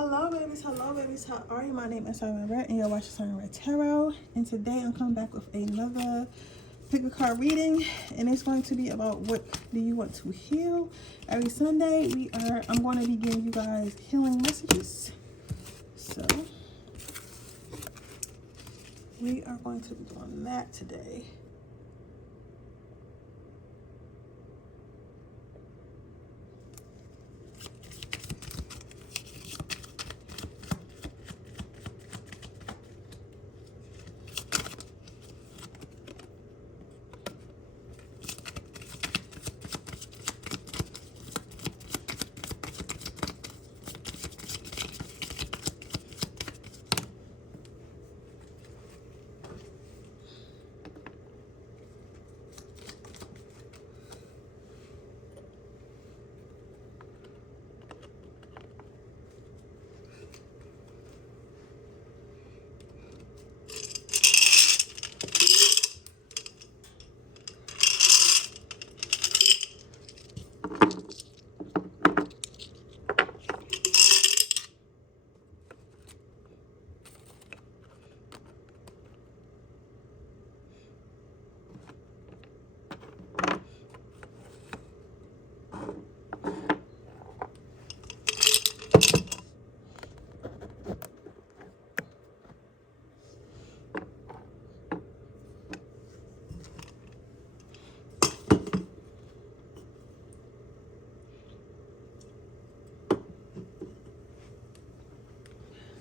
Hello babies, how are you? My name is Simon Red and you're watching Simon Red Tarot. And today I'm coming back with another pick a card reading, and it's going to be about what do you want to heal. Every Sunday I'm going to be giving you guys healing messages. So we are going to be doing that today.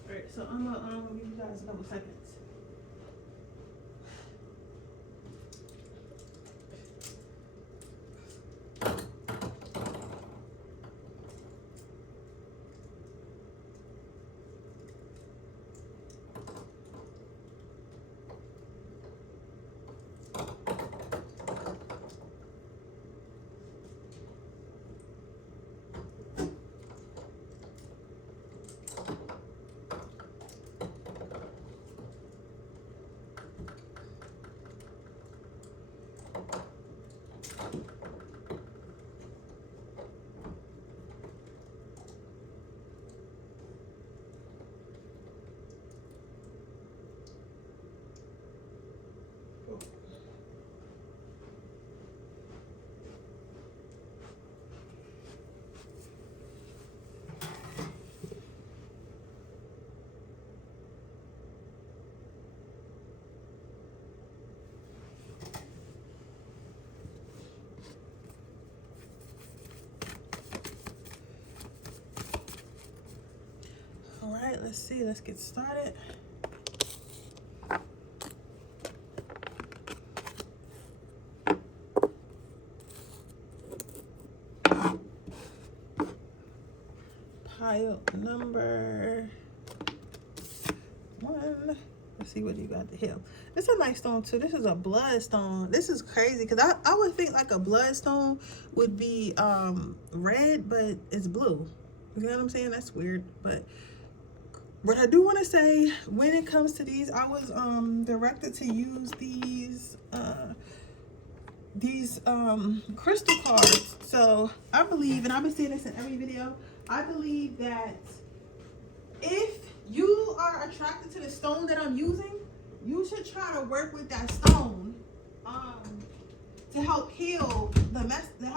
Alright, so I'm gonna give you guys a couple seconds. All right, let's see. Let's get started. Pile number 1. Let's see what you got to heal. This is a nice stone too. This is a bloodstone. This is crazy because I would think like a bloodstone would be red, but it's blue. You know what I'm saying? That's weird, but what I do want to say, when it comes to these, I was directed to use these crystal cards. So I believe, and I've been saying this in every video, I believe that if you are attracted to the stone that I'm using, you should try to work with that stone to help heal the message that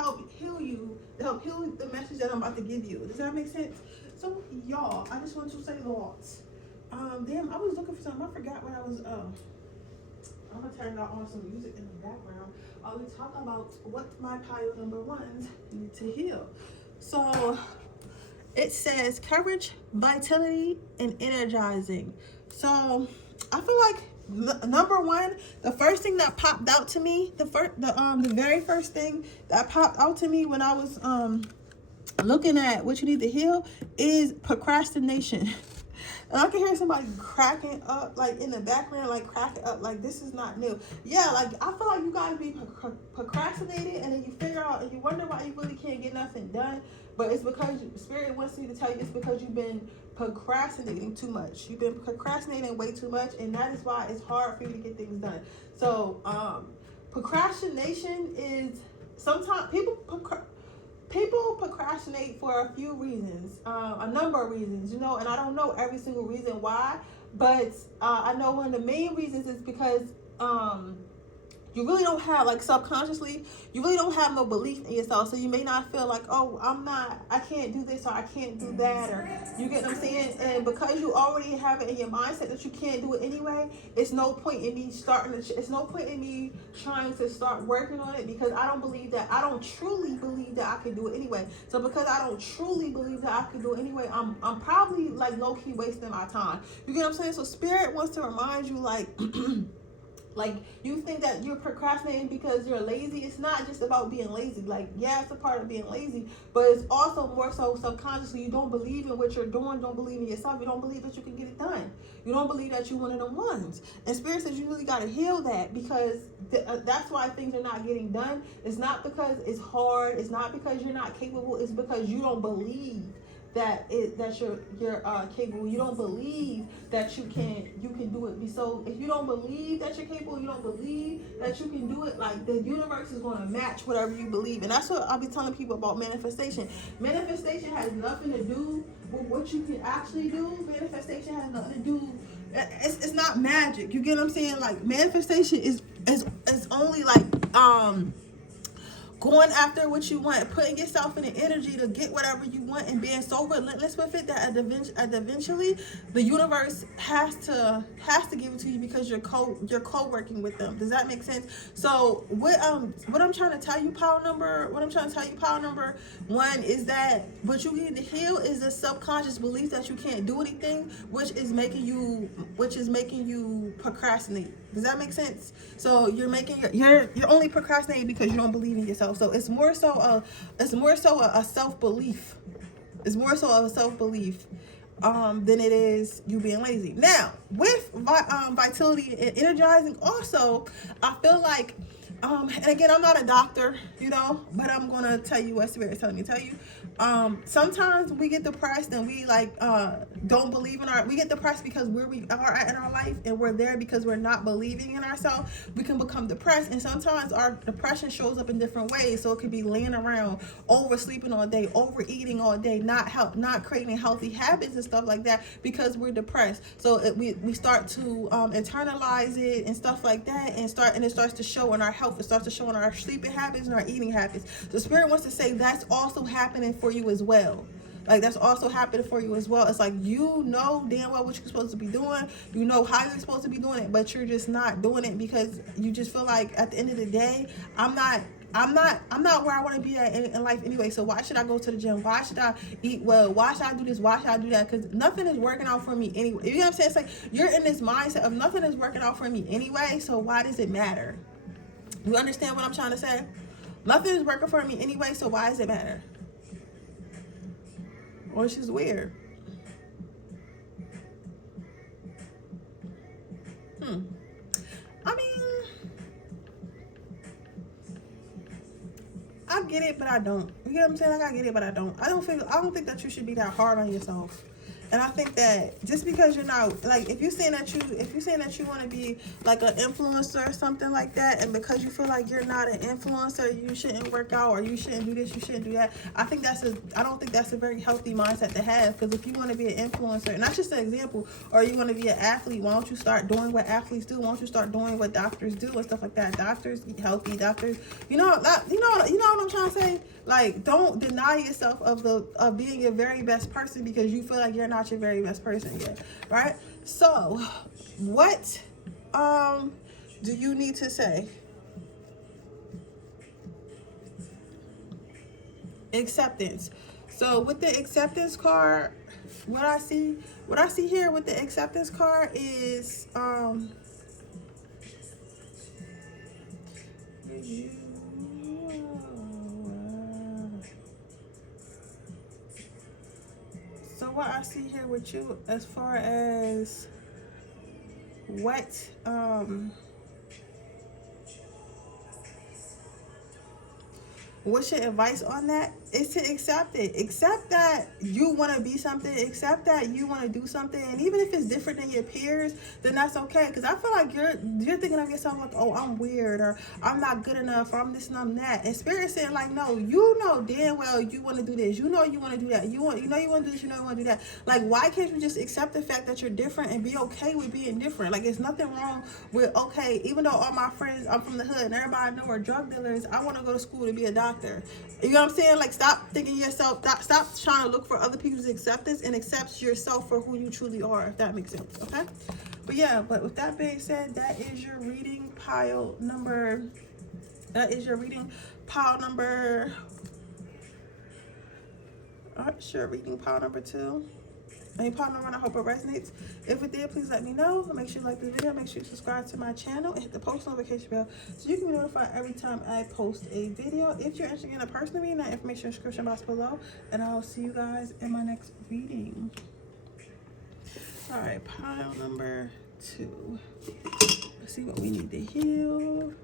I'm about to give you. Does that make sense? So y'all, I just want to say lots. Damn, I was looking for something. I forgot what I was. I'm gonna turn on some music in the background. We talk about what my pile number 1s need to heal. So it says courage, vitality, and energizing. So I feel like number 1, the first thing that popped out to me, the very first thing that popped out to me when I was looking at what you need to heal is procrastination. And I can hear somebody cracking up, like in the background, like cracking up, like this is not new. Yeah, like I feel like you guys be procrastinating, and then you figure out and you wonder why you really can't get nothing done. But it's because Spirit wants me to tell you it's because you've been procrastinating too much. You've been procrastinating way too much, and that is why it's hard for you to get things done. So procrastination is sometimes people people procrastinate for a few reasons, a number of reasons, you know, and I don't know every single reason why, but I know one of the main reasons is because you really don't have, like, subconsciously, you really don't have no belief in yourself. So you may not feel like, oh, I can't do this, or I can't do that, or you get what I'm saying? And because you already have it in your mindset that you can't do it anyway, it's no point in me it's no point in me trying to start working on it, because I don't truly believe that I can do it anyway. So because I don't truly believe that I can do it anyway, I'm probably, like, low-key wasting my time. You get what I'm saying? So Spirit wants to remind you, like, like, you think that you're procrastinating because you're lazy. It's not just about being lazy. Like, yeah, it's a part of being lazy, but it's also more so subconsciously. You don't believe in what you're doing. Don't believe in yourself. You don't believe that you can get it done. You don't believe that you're one of the ones. And Spirit says you really got to heal that, because that's why things are not getting done. It's not because it's hard. It's not because you're not capable. It's because you don't believe that you're capable. You don't believe that you can do it. So if you don't believe that you're capable, you don't believe that you can do it, like, the universe is going to match whatever you believe. And that's what I'll be telling people about manifestation. Manifestation has nothing to do with what you can actually do. Manifestation has nothing to do, it's not magic. You get what I'm saying? Like, manifestation is only, like, going after what you want, putting yourself in the energy to get whatever you want, and being so relentless with it that eventually the universe has to give it to you, because you're co-working with them. Does that make sense? So what I'm trying to tell you, power number one, is that what you need to heal is the subconscious belief that you can't do anything, which is making you procrastinate. Does that make sense? So you're only procrastinating because you don't believe in yourself. So it's more so a self-belief. It's more so of a self-belief than it is you being lazy. Now, with vitality and energizing, also, I feel like, and again, I'm not a doctor, you know, but I'm gonna tell you what Spirit is telling me to tell you. Sometimes we get depressed, and we, like, don't believe in we get depressed because where we are at in our life, and we're there because we're not believing in ourselves. We can become depressed, and sometimes our depression shows up in different ways. So it could be laying around, oversleeping all day, overeating all day, not creating healthy habits and stuff like that, because we're depressed. So we start to internalize it and stuff like that, and it starts to show in our health. It starts to show in our sleeping habits and our eating habits. The Spirit wants to say that's also happening for you as well. Like, that's also happening for you as well. It's like, you know damn well what you're supposed to be doing. You know how you're supposed to be doing it, but you're just not doing it because you just feel like, at the end of the day, I'm not where I want to be at in life anyway. So why should I go to the gym? Why should I eat well? Why should I do this? Why should I do that? Because nothing is working out for me anyway. You know what I'm saying? It's like, you're in this mindset of nothing is working out for me anyway, so why does it matter? You understand what I'm trying to say? Nothing is working for me anyway, so why does it matter? Well, it's just weird. I mean, I get it, but I don't. You get what I'm saying? Like, I get it, but I don't. I don't think that you should be that hard on yourself. And I think that just because you're not, like, if you're saying that you want to be like an influencer or something like that, and because you feel like you're not an influencer, you shouldn't work out, or you shouldn't do this, you shouldn't do that. I don't think that's a very healthy mindset to have. Because if you want to be an influencer, and that's just an example, or you want to be an athlete, why don't you start doing what athletes do? Why don't you start doing what doctors do and stuff like that? Doctors eat healthy. Doctors, you know what I'm trying to say? Like, don't deny yourself of being your very best person because you feel like you're not your very best person yet, right? So, what do you need to say? Acceptance. So with the acceptance card, what I see here with the acceptance card is so what I see here with you as far as what's your advice on that? is to accept it. Accept that you want to be something. Accept that you want to do something. And even if it's different than your peers, then that's okay. Because I feel like you're thinking of yourself like, oh, I'm weird, or I'm not good enough, or I'm this and I'm that. And Spirit saying like, no, you know damn well you want to do this. You know you want to do that. You know you want to do this. You know you want to do that. Like, why can't you just accept the fact that you're different and be okay with being different? Like, there's nothing wrong with, okay, even though all my friends, I'm from the hood and everybody I know are drug dealers, I want to go to school to be a doctor. You know what I'm saying? Like, stop thinking yourself, stop trying to look for other people's acceptance, and accept yourself for who you truly are, if that makes sense, okay? But yeah, but with that being said, that is your reading pile number, sure, reading pile number 2. Any part number, I hope it resonates. If it did, please let me know. Make sure you like the video. Make sure you subscribe to my channel and hit the post notification bell so you can be notified every time I post a video. If you're interested in a personal reading, that information in the description box below. And I'll see you guys in my next reading. All right, pile number 2. Let's see what we need to heal.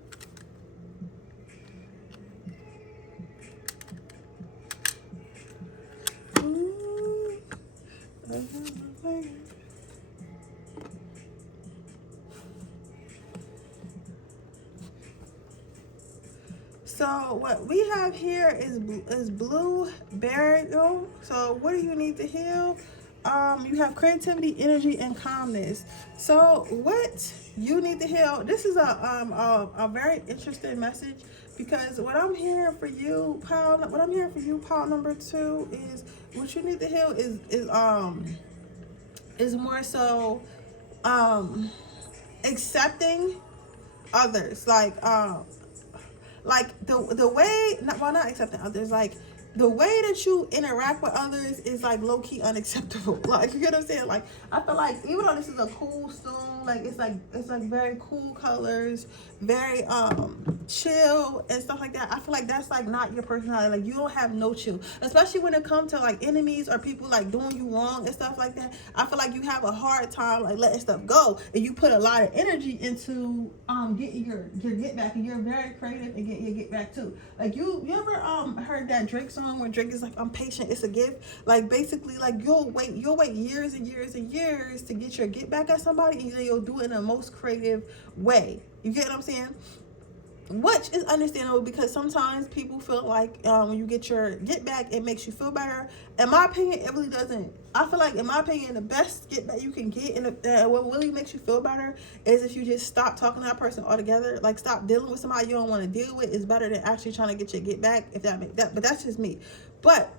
So what we have here is blue burial. So what do you need to heal? You have creativity, energy, and calmness. So what you need to heal, this is a very interesting message, because what I'm hearing for you, pile number 2, is what you need to heal is more so accepting others, like the way, not accepting others, like the way that you interact with others is like low-key unacceptable. Like, you get what I'm saying? Like, I feel like even though this is a cool stone, like it's like very cool colors, very chill and stuff like that, I feel like that's like not your personality. Like, you don't have no chill, especially when it comes to like enemies or people like doing you wrong and stuff like that. I feel like you have a hard time like letting stuff go, and you put a lot of energy into getting your get back, and you're very creative and getting your get back too. Like, you ever heard that Drake song where Drake is like, I'm patient, it's a gift? Like, basically, like, you'll wait years and years and years to get your get back at somebody, and you'll do it in the most creative way. You get what I'm saying? Which is understandable, because sometimes people feel like when you get your get back, it makes you feel better. In my opinion, it really doesn't. I feel like, in my opinion, the best get back you can get, and what really makes you feel better, is if you just stop talking to that person altogether. Like, stop dealing with somebody you don't want to deal with. Is better than actually trying to get your get back, if that makes that. But that's just me. But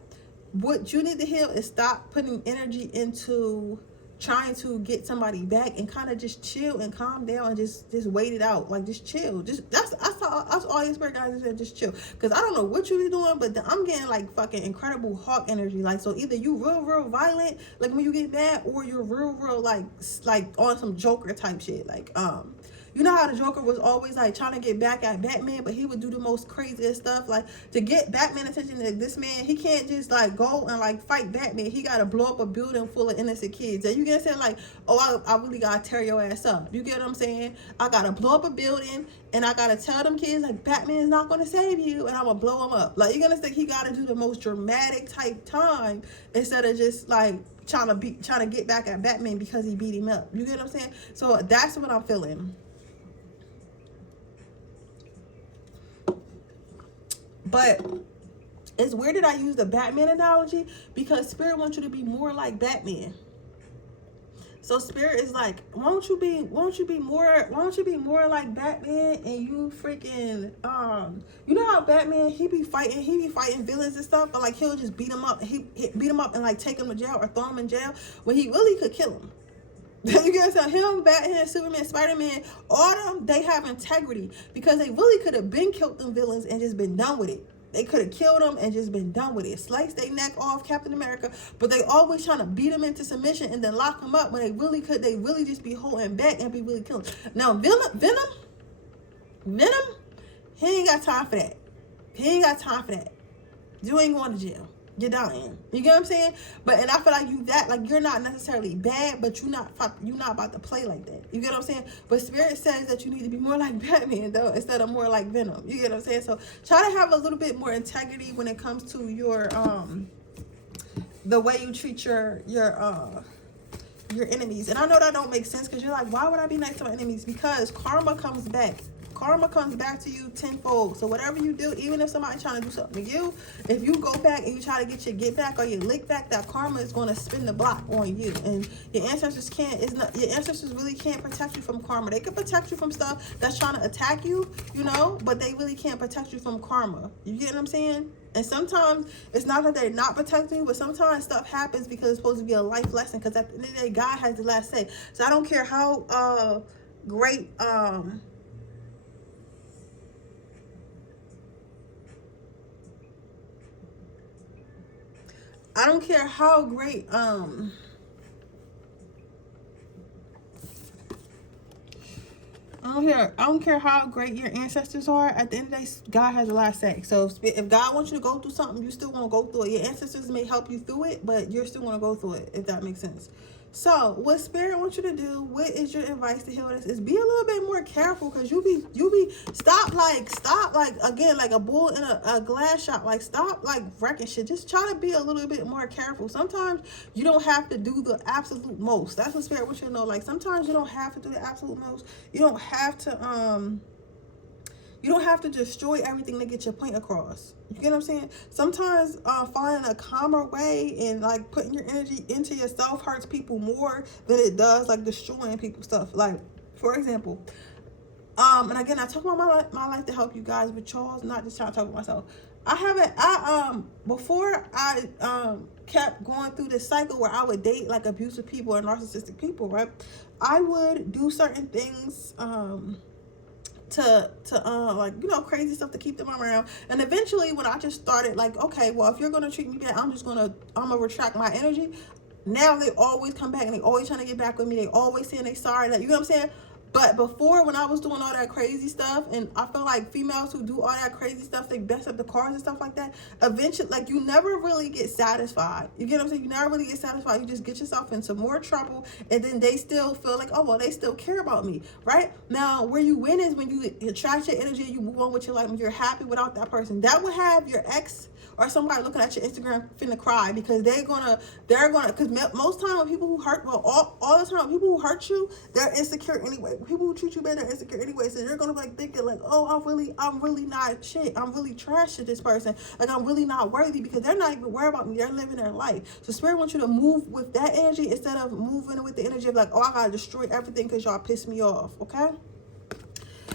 what you need to heal is stop putting energy into trying to get somebody back, and kind of just chill and calm down and just wait it out. Like, just chill. That's all your spirit guys said, just chill. Because I don't know what you be doing, but I'm getting like fucking incredible hawk energy. Like, so either you real violent, like when you get mad, or you're real like on some Joker type shit. Like, you know how the Joker was always like trying to get back at Batman, but he would do the most craziest stuff. Like, to get Batman attention, like, this man, he can't just like go and like fight Batman. He gotta blow up a building full of innocent kids. And you get what I'm saying? Like, oh, I really gotta tear your ass up. You get what I'm saying? I gotta blow up a building, and I gotta tell them kids like, Batman is not gonna save you, and I'm gonna blow him up. Like, you're gonna think he gotta do the most dramatic type time, instead of just like trying to get back at Batman because he beat him up. You get what I'm saying? So that's what I'm feeling. But it's weird that I use the Batman analogy, because Spirit wants you to be more like Batman. So Spirit is like, why don't you be more like Batman, and you freaking you know how Batman, he be fighting villains and stuff, but like he'll just beat them up, he beat them up and like take them to jail or throw them in jail, when he really could kill them. You get what I'm saying? Him, Batman, Superman, Spider-Man, all them, they have integrity, because they really could have been killed them villains and just been done with it. They could have killed them and just been done with it. Sliced their neck off, Captain America, but they always trying to beat them into submission and then lock them up, when they really just be holding back and be really killing. Now, Venom, he ain't got time for that. You ain't going to jail. you're dying. You get what I'm saying? But and I feel like you're not necessarily bad, but you're not about to play like that. You get what I'm saying? But Spirit says that you need to be more like Batman though, instead of more like Venom. You get what I'm saying? So try to have a little bit more integrity when it comes to your the way you treat your enemies. And I know that don't make sense, because you're like, why would I be nice to my enemies? Because karma comes back. Karma comes back to you tenfold. So whatever you do, even if somebody's trying to do something to you, if you go back and you try to get your get back or your lick back, that karma is going to spin the block on you. And your ancestors really can't protect you from karma. They can protect you from stuff that's trying to attack you, you know, but they really can't protect you from karma. You get what I'm saying? And sometimes it's not that they're not protecting you, but sometimes stuff happens because it's supposed to be a life lesson. Because at the end of the day, God has the last say. So I don't care how great I don't care how great I don't care how great your ancestors are. At the end of the day, God has the last say. So if God wants you to go through something, you still want to go through it. Your ancestors may help you through it, but you're still going to go through it, if that makes sense. So what Spirit wants you to do, what is your advice to heal this, is be a little bit more careful, because you be stop like again, like a bull in a glass shop. Like, stop like wrecking shit. Just try to be a little bit more careful. Sometimes you don't have to do the absolute most. That's what Spirit wants you to know. Like, sometimes you don't have to do the absolute most. You don't have to destroy everything to get your point across. You get what I'm saying? Sometimes finding a calmer way and like putting your energy into yourself hurts people more than it does like destroying people's stuff. Like, for example, and again, I talk about my life to help you guys with Charles, not just trying to talk about myself. Before I kept going through this cycle where I would date like abusive people or narcissistic people, right? I would do certain things to like, you know, crazy stuff to keep them around. And eventually when I just started like, okay, well, if you're gonna treat me bad, I'm gonna retract my energy. Now they always come back and they always trying to get back with me. They always saying they sorry. Like, you know what I'm saying? But before, when I was doing all that crazy stuff, and I feel like females who do all that crazy stuff, they mess up the cars and stuff like that, eventually, like, you never really get satisfied. You get what I'm saying? You never really get satisfied. You just get yourself into more trouble, and then they still feel like, oh, well, they still care about me, right? Now, where you win is when you attract your energy and you move on with your life, when you're happy without that person. That would have your ex or somebody looking at your Instagram finna cry, because they're gonna, because most time when people who hurt, well, all the time, people who hurt you, they're insecure anyway. People who treat you bad, they're insecure anyway. So you're gonna be like thinking like, oh, I'm really not shit. I'm really trash to this person. Like, I'm really not worthy, because they're not even worried about me. They're living their life. So Spirit wants you to move with that energy instead of moving with the energy of like, oh, I gotta destroy everything because y'all piss me off. Okay.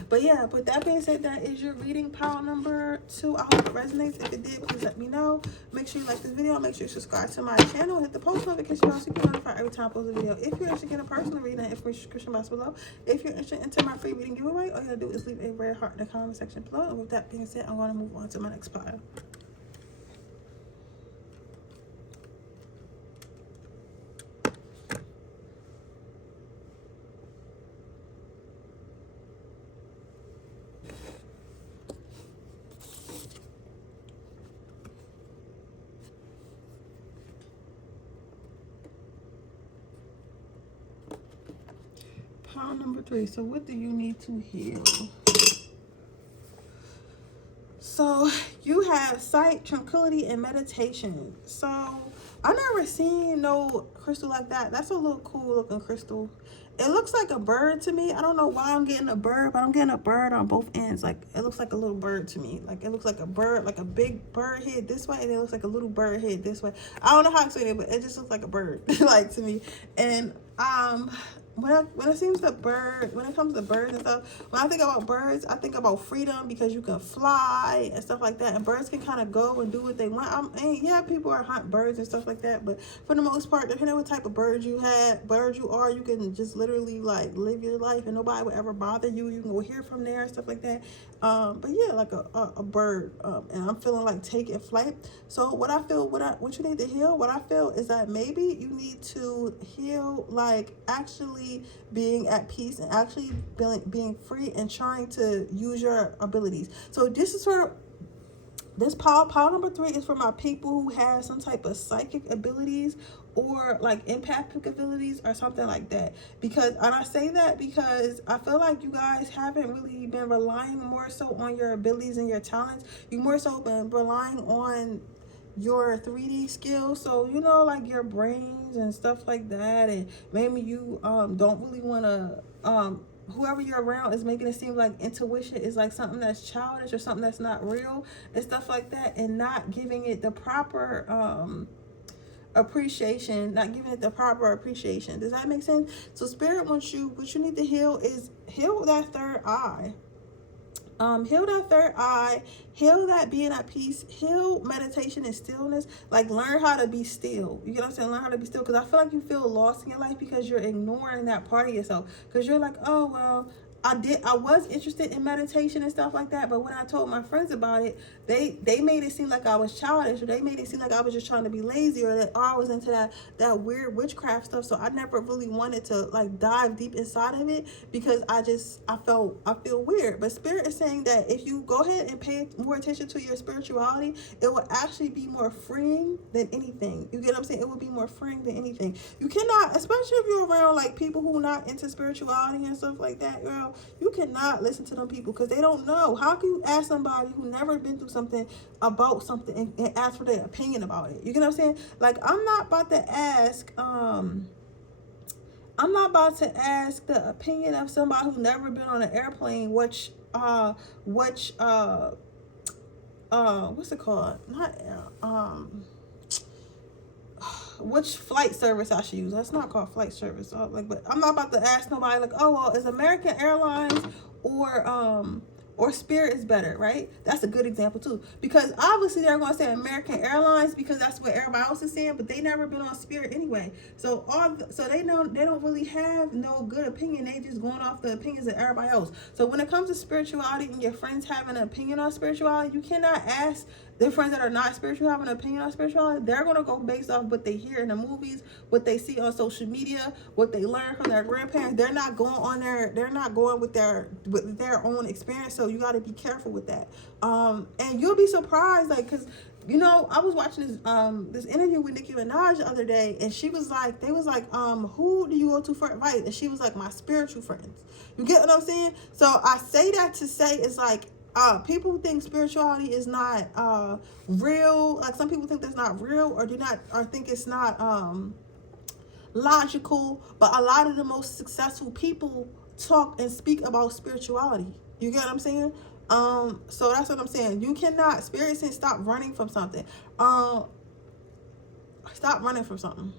But yeah, with that being said, that is your reading pile number 2. I hope it resonates. If it did, please let me know. Make sure you like this video. Make sure you subscribe to my channel. Hit the post notification bell so you get notified every time I post a video. If you're interested in a personal reading, information description box below. If you're interested in entering my free reading giveaway, all you gotta do is leave a red heart in the comment section below. And with that being said, I'm gonna move on to my next pile. Pile number 3. So what do you need to heal? So you have sight, tranquility, and meditation. So I've never seen no crystal like that. That's a little cool looking crystal. It looks like a bird to me. I don't know why I'm getting a bird, but I'm getting a bird on both ends. Like, it looks like a little bird to me. Like, it looks like a bird, like a big bird head this way, and it looks like a little bird head this way. I don't know how to explain it, but it just looks like a bird, like, to me. And when it comes to birds and stuff, when I think about birds, I think about freedom, because you can fly and stuff like that, and birds can kind of go and do what they want. And yeah, people are hunt birds and stuff like that, but for the most part, depending on what type of bird you are, you can just literally like live your life and nobody will ever bother you. You can go here from there and stuff like that. But yeah, like a bird, and I'm feeling like taking flight. So what you need to heal, what I feel is that maybe you need to heal, like actually being at peace and actually being free and trying to use your abilities. So this is This pile number 3 is for my people who have some type of psychic abilities or like empathic abilities or something like that. Because, and I say that because I feel like you guys haven't really been relying more so on your abilities and your talents. You more so been relying on your 3D skills, so you know, like your brains and stuff like that, and maybe you don't really want to whoever you're around is making it seem like intuition is like something that's childish or something that's not real and stuff like that, and not giving it the proper appreciation, not giving it the proper appreciation. Does that make sense? So spirit wants you, what you need to heal is heal that third eye. Heal that third eye, heal that being at peace, heal meditation and stillness. Like, learn how to be still. You get what I'm saying? Learn how to be still, because I feel like you feel lost in your life because you're ignoring that part of yourself. Because you're like, oh well, I was interested in meditation and stuff like that, but when I told my friends about it, they made it seem like I was childish, or they made it seem like I was just trying to be lazy, or that I was into that weird witchcraft stuff. So I never really wanted to like dive deep inside of it, because I feel weird. But spirit is saying that if you go ahead and pay more attention to your spirituality, it will actually be more freeing than anything. You get what I'm saying? It will be more freeing than anything. You cannot, especially if you're around like people who are not into spirituality and stuff like that, girl, you cannot listen to them people, because they don't know. How can you ask somebody who never been through something about something and ask for their opinion about it? You get what I'm saying? Like, I'm not about to ask the opinion of somebody who's never been on an airplane, what's it called? Not which flight service I should use. That's not called flight service. But I'm not about to ask nobody like, oh well, is American Airlines or Spirit is better, right? That's a good example too, because obviously they're going to say American Airlines because that's what everybody else is saying, but they never been on Spirit anyway. So they know they don't really have no good opinion. They just going off the opinions of everybody else. So when it comes to spirituality and your friends having an opinion on spirituality, you cannot ask their friends that are not spiritual have an opinion on spirituality. They're going to go based off what they hear in the movies, what they see on social media, what they learn from their grandparents. They're not going with their own experience. So you got to be careful with that. And you'll be surprised, like, because you know, I was watching this interview with Nicki Minaj the other day, and they was like, who do you go to for advice? And she was like, my spiritual friends. You get what I'm saying? So I say that to say, it's like, people think spirituality is not real. Like, some people think that's not real, or think it's not logical. But a lot of the most successful people talk and speak about spirituality. You get what I'm saying? So that's what I'm saying. You cannot, spirit saying, stop running from something. Stop running from something.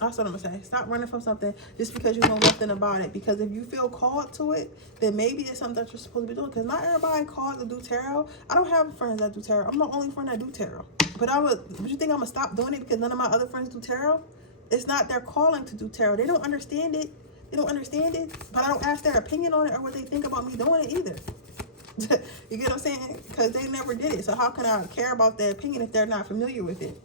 That's what I'm gonna say. Stop running from something just because you know nothing about it. Because if you feel called to it, then maybe it's something that you're supposed to be doing. Because not everybody called to do tarot. I don't have friends that do tarot. I'm the only friend that do tarot. But you think I'm gonna stop doing it because none of my other friends do tarot? It's not their calling to do tarot. They don't understand it. But I don't ask their opinion on it or what they think about me doing it either. You get what I'm saying? Because they never did it. So how can I care about their opinion if they're not familiar with it?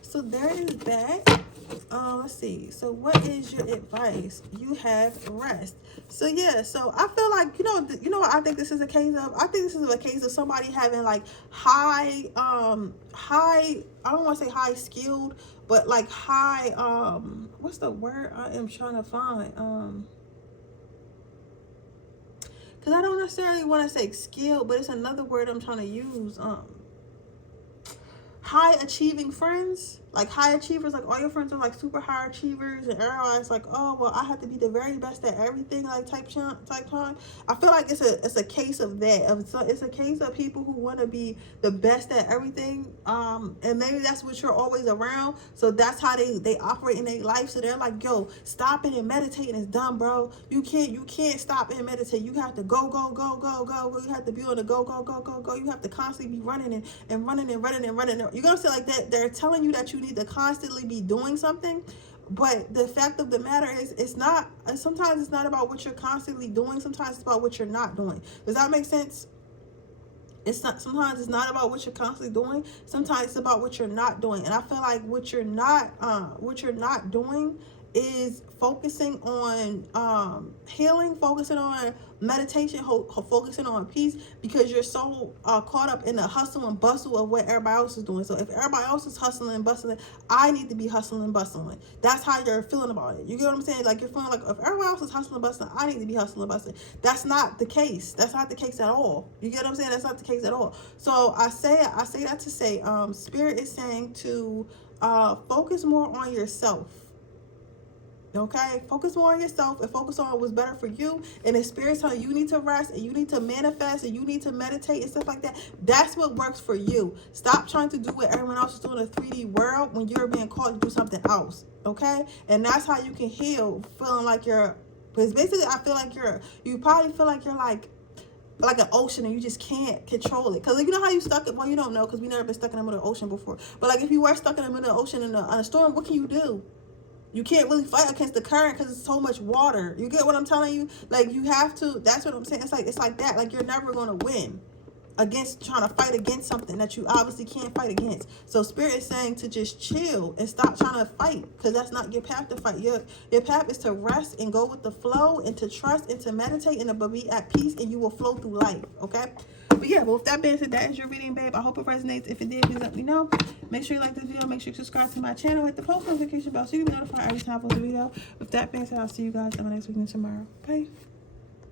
So there is that. Let's see. So what is your advice? You have rest. So yeah, so I feel like, you know what I think this is a case of? I think this is a case of somebody having like high, I don't want to say high skilled, but like high, what's the word I am trying to find? Because I don't necessarily want to say skilled, but it's another word I'm trying to use. High achieving friends, like high achievers, like all your friends are like super high achievers, and everybody's like, oh well, I have to be the very best at everything, like type time. I feel like it's a case of that. It's a case of people who want to be the best at everything, and maybe that's what you're always around. So that's how they operate in their life. So they're like, yo, stopping and meditating is dumb, bro. You can't stop and meditate. You have to go. You have to be on the go. You have to constantly be running and running. You're gonna say like that. They're telling you that you need to constantly be doing something, but the fact of the matter is, sometimes it's not about what you're constantly doing. Sometimes it's about what you're not doing. Does that make sense? Sometimes it's not about what you're constantly doing. Sometimes it's about what you're not doing. And I feel like what you're not doing is focusing on healing, focusing on meditation, focusing on peace, because you're so caught up in the hustle and bustle of what everybody else is doing. So if everybody else is hustling and bustling, I need to be hustling and bustling. That's how you're feeling about it. You get what I'm saying? Like, you're feeling like, if everybody else is hustling and bustling, I need to be hustling and bustling. That's not the case. That's not the case at all. You get what I'm saying? That's not the case at all. So I say that to say, Spirit is saying to focus more on yourself. Okay, focus more on yourself and focus on what's better for you. And the Spirit's telling you need to rest and you need to manifest and you need to meditate and stuff like that. That's what works for you. Stop trying to do what everyone else is doing in a 3D world when you're being called to do something else. Okay, and that's how you can heal, feeling like you're, because basically I feel like you probably feel like you're like an ocean and you just can't control it. Because you know how you stuck it, well, you don't know because we never been stuck in the middle of the ocean before, but like if you were stuck in the middle of the ocean in a storm, what can you do? You can't really fight against the current because it's so much water. You get what I'm telling you? Like, you have to, that's what I'm saying. It's like that. Like, you're never going to win against trying to fight against something that you obviously can't fight against. So Spirit is saying to just chill and stop trying to fight, because that's not your path to fight. Your path is to rest and go with the flow and to trust and to meditate and to be at peace, and you will flow through life. Okay? But yeah, well, with that being said, that is your reading, babe. I hope it resonates. If it did, please let me know. Make sure you like this video. Make sure you subscribe to my channel. Hit the post notification bell so you can be notified every time I post a video. With that being said, I'll see you guys in my next week and tomorrow. Bye.